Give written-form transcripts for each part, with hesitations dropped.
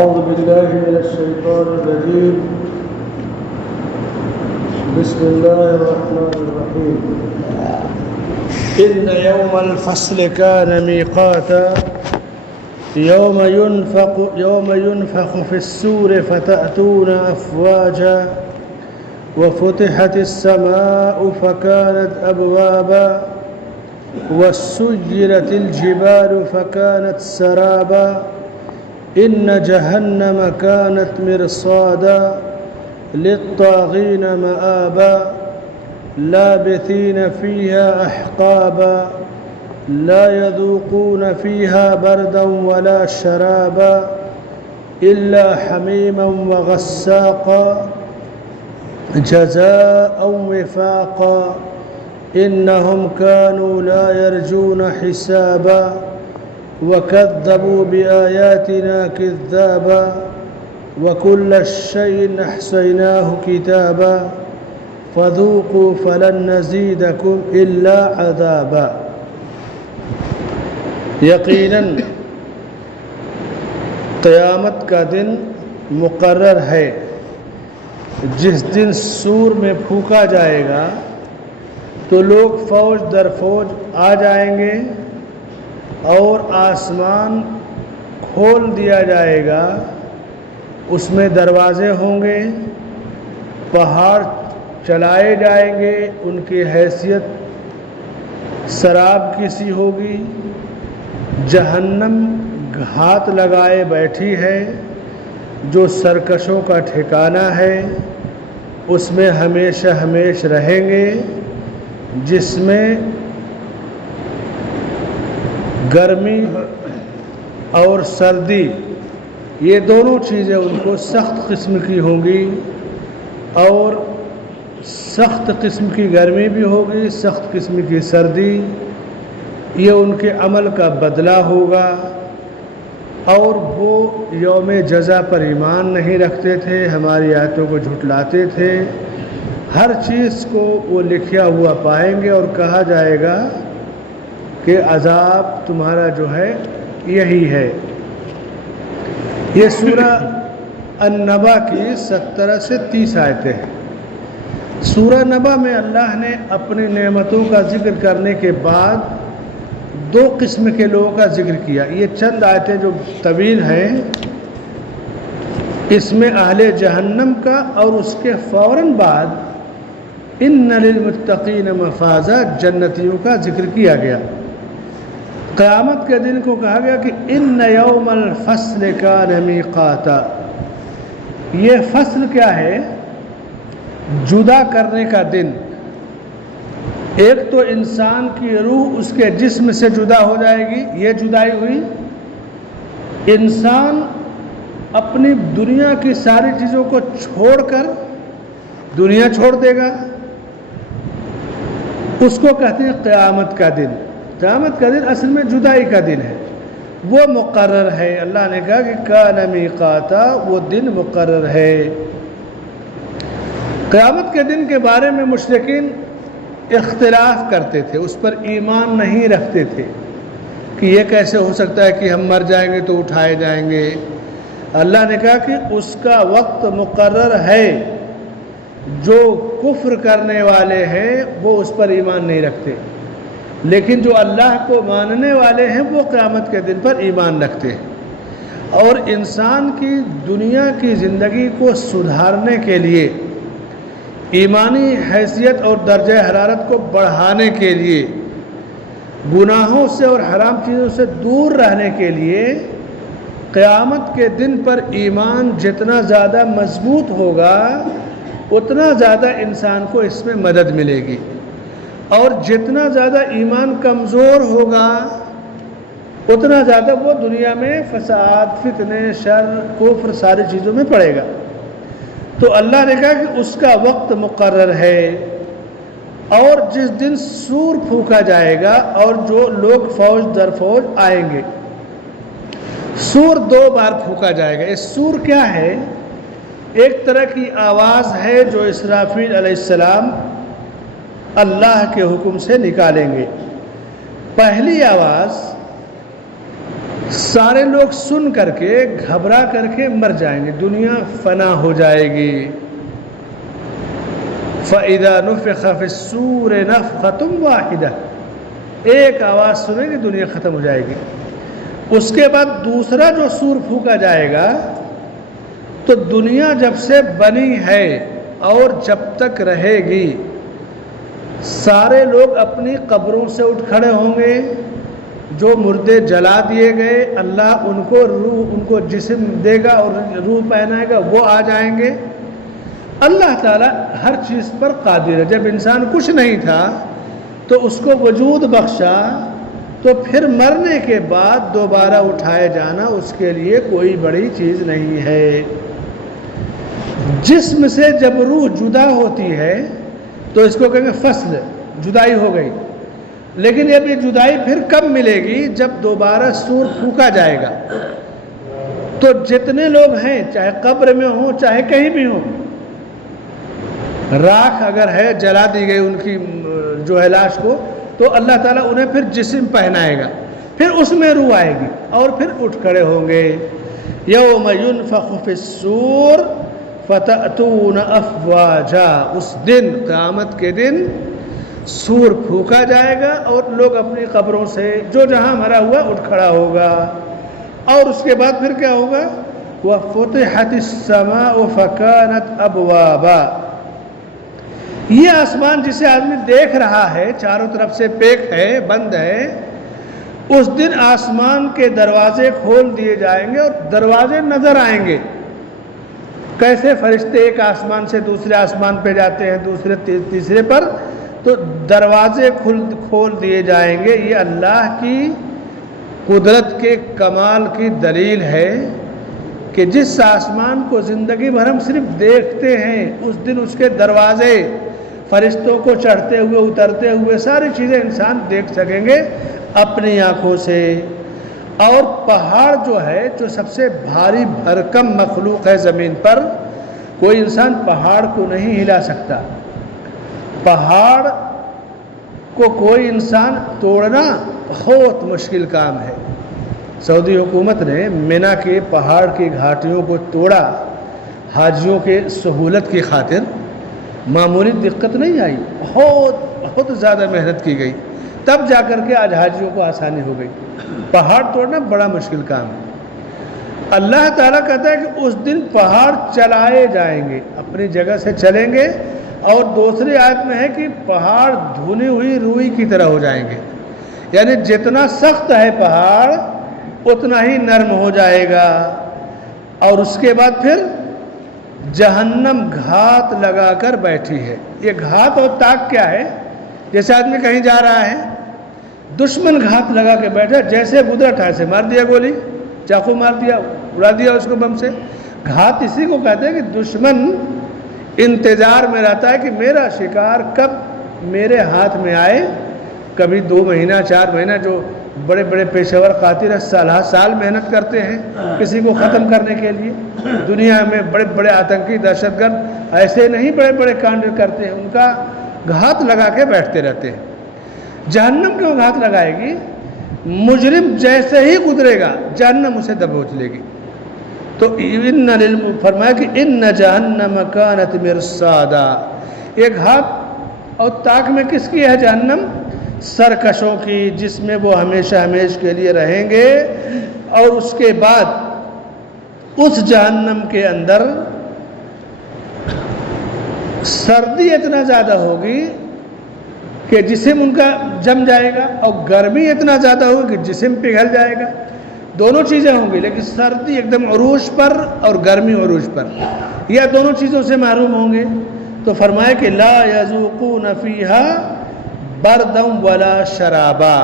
أعوذ بالله من الشيطان الرجيم. بسم الله الرحمن الرحيم. إن يوم الفصل كان ميقاتا يوم ينفخ في السور فتأتون أفواجا وفتحت السماء فكانت أبوابا وسيرت الجبال فكانت سرابا إن جهنم كانت مرصادا للطاغين مآبا لابثين فيها أحقابا لا يذوقون فيها بردا ولا شرابا إلا حميما وغساقا جزاء وفاقا إنهم كانوا لا يرجون حسابا وكذبوا بآياتنا كذابا وكل شيء أحصيناه كتابا فذوقوا فلن نزيدكم إلا عذابا. یقیناً قیامت کا دن مقرر ہے جس دن سور میں پھونکا جائے گا تو لوگ فوج در فوج آ جائیں گے اور آسمان کھول دیا جائے گا، اس میں دروازے ہوں گے، پہاڑ چلائے جائیں گے، ان کی حیثیت سراب کی سی ہوگی، جہنم گھات لگائے بیٹھی ہے جو سرکشوں کا ٹھکانہ ہے، اس میں ہمیشہ ہمیش رہیں گے، جس میں گرمی اور سردی یہ دونوں چیزیں ان کو سخت قسم کی ہوں گی، اور سخت قسم کی گرمی بھی ہوگی، سخت قسم کی سردی، یہ ان کے عمل کا بدلہ ہوگا۔ اور وہ یوم جزا پر ایمان نہیں رکھتے تھے، ہماری آیتوں کو جھٹلاتے تھے، ہر چیز کو وہ لکھا ہوا پائیں گے اور کہا جائے گا کہ عذاب تمہارا جو ہے یہی ہے۔ یہ سورہ النبا کی 17 سے 30 آیتیں ہیں۔ سورہ نبا میں اللہ نے اپنی نعمتوں کا ذکر کرنے کے بعد دو قسم کے لوگوں کا ذکر کیا۔ یہ چند آیتیں جو طویل ہیں، اس میں اہل جہنم کا اور اس کے فوراً بعد ان للمتقین مفازا جنتیوں کا ذکر کیا گیا۔ قیامت کے دن کو کہا گیا کہ ان یوم الفصل کان میقاتا۔ یہ فصل کیا ہے؟ جدا کرنے کا دن۔ ایک تو انسان کی روح اس کے جسم سے جدا ہو جائے گی، یہ جدائی ہوئی۔ انسان اپنی دنیا کی ساری چیزوں کو چھوڑ کر دنیا چھوڑ دے گا، اس کو کہتے ہیں قیامت کا دن۔ قیامت کا دن اصل میں جدائی کا دن ہے، وہ مقرر ہے۔ اللہ نے کہا کہ کان میقاتا، وہ دن مقرر ہے۔ قیامت کے دن کے بارے میں مشرکین اختلاف کرتے تھے، اس پر ایمان نہیں رکھتے تھے کہ یہ کیسے ہو سکتا ہے کہ ہم مر جائیں گے تو اٹھائے جائیں گے۔ اللہ نے کہا کہ اس کا وقت مقرر ہے، جو کفر کرنے والے ہیں وہ اس پر ایمان نہیں رکھتے، لیکن جو اللہ کو ماننے والے ہیں وہ قیامت کے دن پر ایمان رکھتے ہیں۔ اور انسان کی دنیا کی زندگی کو سدھارنے کے لیے، ایمانی حیثیت اور درجہ حرارت کو بڑھانے کے لیے، گناہوں سے اور حرام چیزوں سے دور رہنے کے لیے، قیامت کے دن پر ایمان جتنا زیادہ مضبوط ہوگا اتنا زیادہ انسان کو اس میں مدد ملے گی، اور جتنا زیادہ ایمان کمزور ہوگا اتنا زیادہ وہ دنیا میں فساد، فتنے، شر، کفر ساری چیزوں میں پڑے گا۔ تو اللہ نے کہا کہ اس کا وقت مقرر ہے، اور جس دن سور پھونکا جائے گا اور جو لوگ فوج در فوج آئیں گے۔ سور 2 بار پھونکا جائے گا۔ اس سور کیا ہے؟ ایک طرح کی آواز ہے جو اسرافیل علیہ السلام اللہ کے حکم سے نکالیں گے۔ پہلی آواز سارے لوگ سن کر کے گھبرا کر کے مر جائیں گے، دنیا فنا ہو جائے گی۔ فَإِذَا نُفِخَ فِي الصُّورِ نَفْخَةٌ وَاحِدَةٌ، ایک آواز سنے گی دنیا ختم ہو جائے گی۔ اس کے بعد دوسرا جو سور پھونکا جائے گا تو دنیا جب سے بنی ہے اور جب تک رہے گی، سارے لوگ اپنی قبروں سے اٹھ کھڑے ہوں گے۔ جو مردے جلا دیے گئے اللہ ان کو روح، ان کو جسم دے گا اور روح پہنائے گا، وہ آ جائیں گے۔ اللہ تعالیٰ ہر چیز پر قادر ہے۔ جب انسان کچھ نہیں تھا تو اس کو وجود بخشا، تو پھر مرنے کے بعد دوبارہ اٹھائے جانا اس کے لیے کوئی بڑی چیز نہیں ہے۔ جسم سے جب روح جدا ہوتی ہے تو اس کو کہیں گے فصل، جدائی ہو گئی۔ لیکن اب یہ جدائی پھر کب ملے گی؟ جب دوبارہ سور پھونکا جائے گا۔ تو جتنے لوگ ہیں، چاہے قبر میں ہوں چاہے کہیں بھی ہوں، راکھ اگر ہے جلا دی گئی ان کی جو ہے لاش کو، تو اللہ تعالیٰ انہیں پھر جسم پہنائے گا، پھر اس میں روح آئے گی اور پھر اٹھ کھڑے ہوں گے۔ یوم ینفخ فی الصور فتأتون افواجا، اس دن، قیامت کے دن سور پھونکا جائے گا اور لوگ اپنی قبروں سے جو جہاں مرا ہوا اٹھ کھڑا ہوگا۔ اور اس کے بعد پھر کیا ہوگا؟ وَفُتِحَتِ السَّمَاءُ فَكَانَتْ أَبْوَابًا، یہ آسمان جسے آدمی دیکھ رہا ہے چاروں طرف سے پیک ہے، بند ہے، اس دن آسمان کے دروازے کھول دیے جائیں گے اور دروازے نظر آئیں گے۔ کیسے فرشتے ایک آسمان سے دوسرے آسمان پہ جاتے ہیں، دوسرے تیسرے پر، تو دروازے کھول دیے جائیں گے۔ یہ اللہ کی قدرت کے کمال کی دلیل ہے کہ جس آسمان کو زندگی بھر ہم صرف دیکھتے ہیں، اس دن اس کے دروازے فرشتوں کو چڑھتے ہوئے اترتے ہوئے ساری چیزیں انسان دیکھ سکیں گے اپنی آنکھوں سے۔ اور پہاڑ جو ہے، جو سب سے بھاری بھرکم مخلوق ہے زمین پر، کوئی انسان پہاڑ کو نہیں ہلا سکتا۔ پہاڑ کو کوئی انسان توڑنا بہت مشکل کام ہے۔ سعودی حکومت نے مینا کے پہاڑ کی گھاٹیوں کو توڑا، حاجیوں کے سہولت کی خاطر۔ معمولی دقت نہیں آئی، بہت زیادہ محنت کی گئی، تب جا کر کے آج حاجیوں کو آسانی ہو گئی۔ پہاڑ توڑنا بڑا مشکل کام ہے۔ اللہ تعالیٰ کہتا ہے کہ اس دن پہاڑ چلائے جائیں گے، اپنی جگہ سے چلیں گے، اور دوسری آیت میں ہے کہ پہاڑ دھنی ہوئی روئی کی طرح ہو جائیں گے، یعنی جتنا سخت ہے پہاڑ اتنا ہی نرم ہو جائے گا۔ اور اس کے بعد پھر جہنم گھات لگا کر بیٹھی ہے۔ یہ گھات اور طاق کیا ہے؟ جیسے آدمی کہیں جا رہا ہے، دشمن گھات لگا کے بیٹھا، جیسے گزرا ٹھائی سے مار دیا، گولی چاقو مار دیا، اڑا دیا اس کو بم سے۔ گھات اسی کو کہتے ہیں کہ دشمن انتظار میں رہتا ہے کہ میرا شکار کب میرے ہاتھ میں آئے۔ کبھی 2 مہینہ 4 مہینہ، جو بڑے بڑے پیشہ ور قاتل سال محنت کرتے ہیں کسی کو ختم کرنے کے لیے۔ دنیا میں بڑے بڑے آتنکی دہشت گرد ایسے نہیں بڑے بڑے کانڈ کرتے ہیں، ان کا گھات لگا کے بیٹھتے رہتے ہیں۔ جہنم کیوں گھات لگائے گی؟ مجرم جیسے ہی گزرے گا جہنم اسے دبوچ لے گی۔ تو فرمایا کہ ان جہنم کانت مرصادا، یہ گھات اور طاق میں کس کی ہے جہنم؟ سرکشوں کی، جس میں وہ ہمیشہ ہمیش کے لیے رہیں گے۔ اور اس کے بعد اس جہنم کے اندر سردی اتنا زیادہ ہوگی کہ جسم ان کا جم جائے گا، اور گرمی اتنا زیادہ ہوگی کہ جسم پگھل جائے گا۔ دونوں چیزیں ہوں گی، لیکن سردی ایک دم عروج پر اور گرمی عروج پر، یا دونوں چیزوں سے محروم ہوں گے۔ تو فرمایا کہ لا یذوقون فیہا بردا ولا شرابا،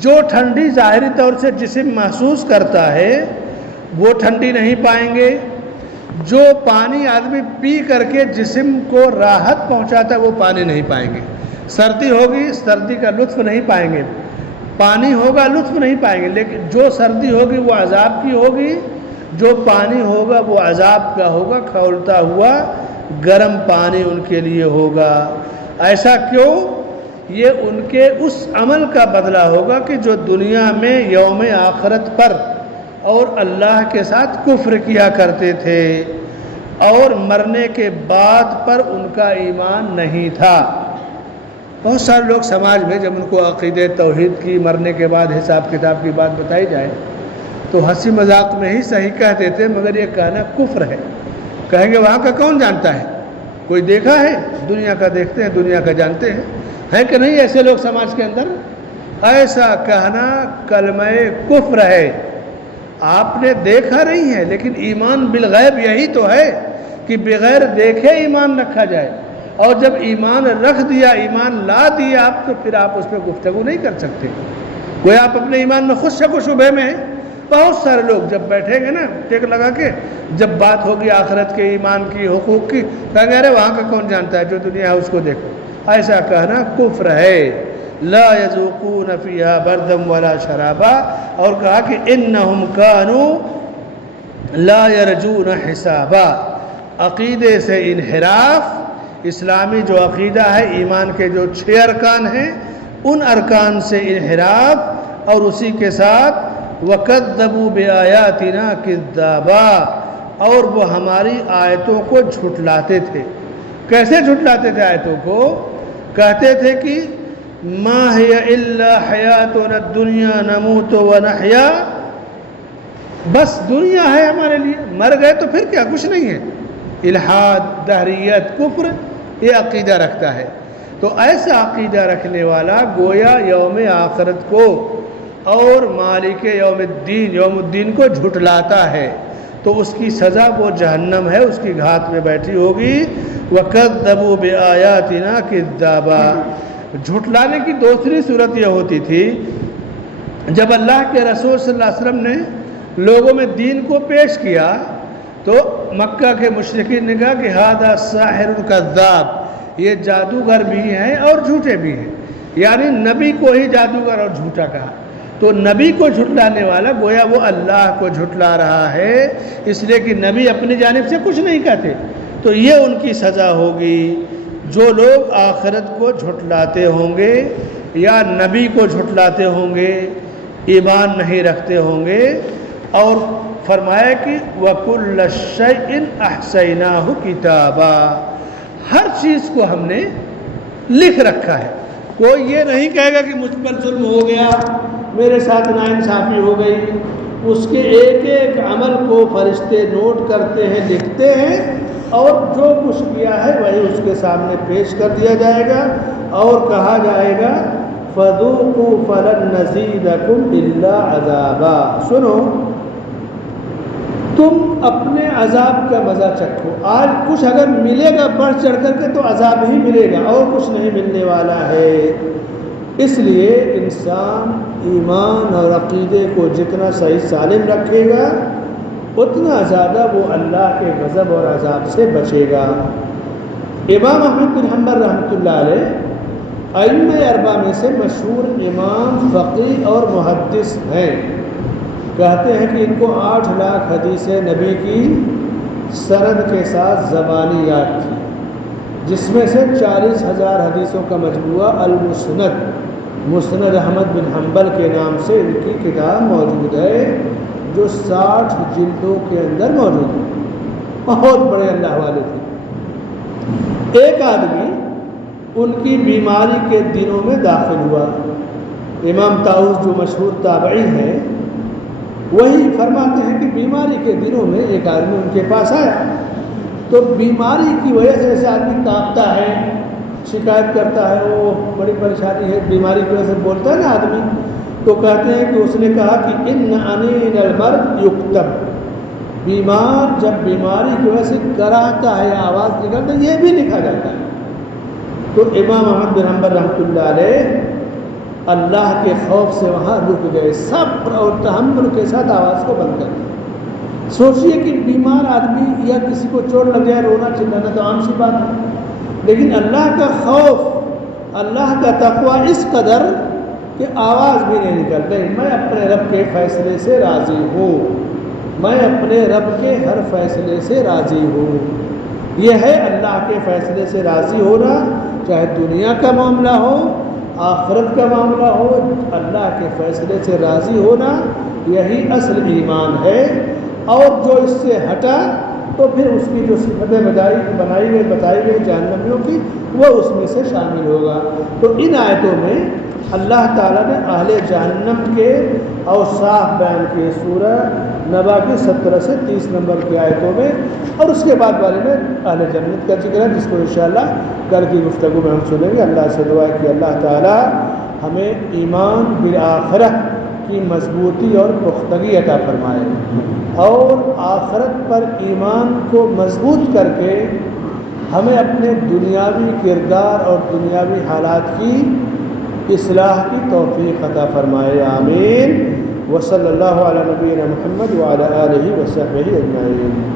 جو ٹھنڈی ظاہری طور سے جسم محسوس کرتا ہے وہ ٹھنڈی نہیں پائیں گے، جو پانی آدمی پی کر کے جسم کو راحت پہنچاتا ہے وہ پانی نہیں پائیں گے۔ سردی ہوگی، سردی کا لطف نہیں پائیں گے، پانی ہوگا لطف نہیں پائیں گے، لیکن جو سردی ہوگی وہ عذاب کی ہوگی، جو پانی ہوگا وہ عذاب کا ہوگا، کھولتا ہوا گرم پانی ان کے لیے ہوگا۔ ایسا کیوں یہ ان کے اس عمل کا بدلہ ہوگا کہ جو دنیا میں یوم آخرت پر اور اللہ کے ساتھ کفر کیا کرتے تھے اور مرنے کے بعد پر ان کا ایمان نہیں تھا۔ بہت سارے لوگ سماج میں جب ان کو عقیدہ توحید کی، مرنے کے بعد حساب کتاب کی بات بتائی جائے تو ہنسی مذاق میں ہی صحیح کہتے تھے، مگر یہ کہنا کفر ہے۔ کہیں گے وہاں کا کون جانتا ہے؟ کوئی دیکھا ہے؟ دنیا کا دیکھتے ہیں، دنیا کا جانتے ہیں، ہے کہ نہیں ایسے لوگ سماج کے اندر؟ ایسا کہنا کلمہ کفر ہے۔ آپ نے دیکھا نہیں ہے، لیکن ایمان بالغیب یہی تو ہے کہ بغیر دیکھے ایمان رکھا جائے، اور جب ایمان رکھ دیا، ایمان لا دیا آپ، تو پھر آپ اس پہ گفتگو نہیں کر سکتے۔ کوئی آپ اپنے ایمان میں خود شک و شبہ میں ہیں۔ بہت سارے لوگ جب بیٹھیں گے نا ٹیک لگا کے، جب بات ہوگی آخرت کے، ایمان کی، حقوق کی، کہیں گے ارے وہاں کا کون جانتا ہے، جو دنیا ہے اس کو دیکھو۔ ایسا کہنا کفر ہے۔ لا یذوقون فیہا بردا ولا شرابا، اور کہا کہ انہم کانوا لا یرجون حسابا۔ عقیدے سے انحراف، اسلامی جو عقیدہ ہے، ایمان کے جو 6 ارکان ہیں، ان ارکان سے انحراف، اور اسی کے ساتھ وَكَذَّبُوا بِآيَاتِنَا كِذَّابًا، اور وہ ہماری آیتوں کو جھٹلاتے تھے۔ کیسے جھٹلاتے تھے آیتوں کو؟ کہتے تھے کہ مَا هِيَ إِلَّا حَيَاتُنَا الدُّنْيَا نَمُوتُ وَنَحْيَا، بس دنیا ہے ہمارے لیے، مر گئے تو پھر کیا، کچھ نہیں ہے۔ الحاد، دہریت، کفر، یہ عقیدہ رکھتا ہے۔ تو ایسا عقیدہ رکھنے والا گویا یوم آخرت کو اور مالک یوم الدین کو جھٹلاتا ہے، تو اس کی سزا وہ جہنم ہے، اس کی گھات میں بیٹھی ہوگی۔ وَكَذَّبُوا بِآيَاتِنَا كِذَّابًا۔ جھٹلانے کی دوسری صورت یہ ہوتی تھی جب اللہ کے رسول صلی اللہ علیہ وسلم نے لوگوں میں دین کو پیش کیا تو مکہ کے مشرکین نے کہا کہ ھذا ساحر کذاب، یہ جادوگر بھی ہیں اور جھوٹے بھی ہیں، یعنی نبی کو ہی جادوگر اور جھوٹا کہا۔ تو نبی کو جھٹلانے والا گویا وہ اللہ کو جھٹلا رہا ہے، اس لیے کہ نبی اپنی جانب سے کچھ نہیں کہتے۔ تو یہ ان کی سزا ہوگی جو لوگ آخرت کو جھٹلاتے ہوں گے یا نبی کو جھٹلاتے ہوں گے، ایمان نہیں رکھتے ہوں گے۔ اور فرمایا کہ وَكُلَّ شَيْءٍ أَحْصَيْنَاهُ كِتَابًا، ہر چیز کو ہم نے لکھ رکھا ہے۔ کوئی یہ نہیں کہے گا کہ مجھ پر ظلم ہو گیا، میرے ساتھ ناانصافی ہو گئی۔ اس کے ایک ایک عمل کو فرشتے نوٹ کرتے ہیں، لکھتے ہیں، اور جو کچھ کیا ہے وہی اس کے سامنے پیش کر دیا جائے گا، اور کہا جائے گا فَذُوقُوا فَلَن نَّزِيدَكُمْ إِلَّا عَذَابًا، سنو تم اپنے عذاب کا مزہ چکھو۔ آج کچھ اگر ملے گا بڑھ چڑھ کر کے تو عذاب ہی ملے گا، اور کچھ نہیں ملنے والا ہے۔ اس لیے انسان ایمان اور عقیدے کو جتنا صحیح سالم رکھے گا اتنا زیادہ وہ اللہ کے غضب اور عذاب سے بچے گا۔ امام احمد بن حنبل رحمۃ اللہ علیہ ائمہ اربعہ میں سے مشہور امام، فقیہ اور محدث ہیں۔ کہتے ہیں کہ ان کو 8 لاکھ حدیثیں نبی کی سند کے ساتھ زبانی یاد تھی، جس میں سے 40,000 حدیثوں کا مجموعہ المسند، مسند احمد بن حنبل کے نام سے ان کی کتاب موجود ہے، جو 60 جلدوں کے اندر موجود ہے۔ بہت بڑے اللہ والے تھے۔ ایک آدمی ان کی بیماری کے دنوں میں داخل ہوا۔ امام طاؤس جو مشہور تابعی ہیں وہی فرماتے ہیں کہ بیماری کے دنوں میں ایک آدمی ان کے پاس آیا، تو بیماری کی وجہ سے جیسے آدمی کانپتا ہے، شکایت کرتا ہے، وہ بڑی پریشانی ہے، بیماری کی وجہ سے بولتا ہے نا آدمی، تو کہتے ہیں کہ اس نے کہا کہ ان انین المرض یکتب، بیمار جب بیماری کی وجہ سے کراہتا ہے، آواز نکلتا ہے، یہ بھی لکھا جاتا ہے۔ تو امام احمد بن حنبل رحمۃ اللہ علیہ اللہ کے خوف سے وہاں رک گئے، صبر اور تحمل کے ساتھ آواز کو بند کر دیا۔ سوچئے کہ بیمار آدمی یا کسی کو چوٹ لگ جائے، رونا چلانا تو عام سی بات ہے، لیکن اللہ کا خوف، اللہ کا تقویٰ اس قدر کہ آواز بھی نہیں نکلتی، میں اپنے رب کے فیصلے سے راضی ہوں، میں اپنے رب کے ہر فیصلے سے راضی ہوں۔ یہ ہے اللہ کے فیصلے سے راضی ہونا، چاہے دنیا کا معاملہ ہو آخرت کا معاملہ ہو، اللہ کے فیصلے سے راضی ہونا، یہی اصل ایمان ہے۔ اور جو اس سے ہٹا تو پھر اس کی جو صفتیں بتائی گئی جہنمیوں کی، وہ اس میں سے شامل ہوگا۔ تو ان آیتوں میں اللہ تعالیٰ نے اہل جہنم کے اوصاف بیان کیے سورہ نبا کی 17 سے 30 نمبر کی آیتوں میں، اور اس کے بعد والے میں اہل جنت کا ذکر ہے، جس کو انشاءاللہ کل کی گفتگو میں ہم سنیں گے۔ اللہ سے دعا ہے کہ اللہ تعالیٰ ہمیں ایمان بالآخرہ کی مضبوطی اور پختگی عطا فرمائے، اور آخرت پر ایمان کو مضبوط کر کے ہمیں اپنے دنیاوی کردار اور دنیاوی حالات کی اصلاح کی توفیق عطا فرمائے، آمین۔ وصلی اللہ علی نبینا محمد وعلی آلہ وصحبہ اجمعین۔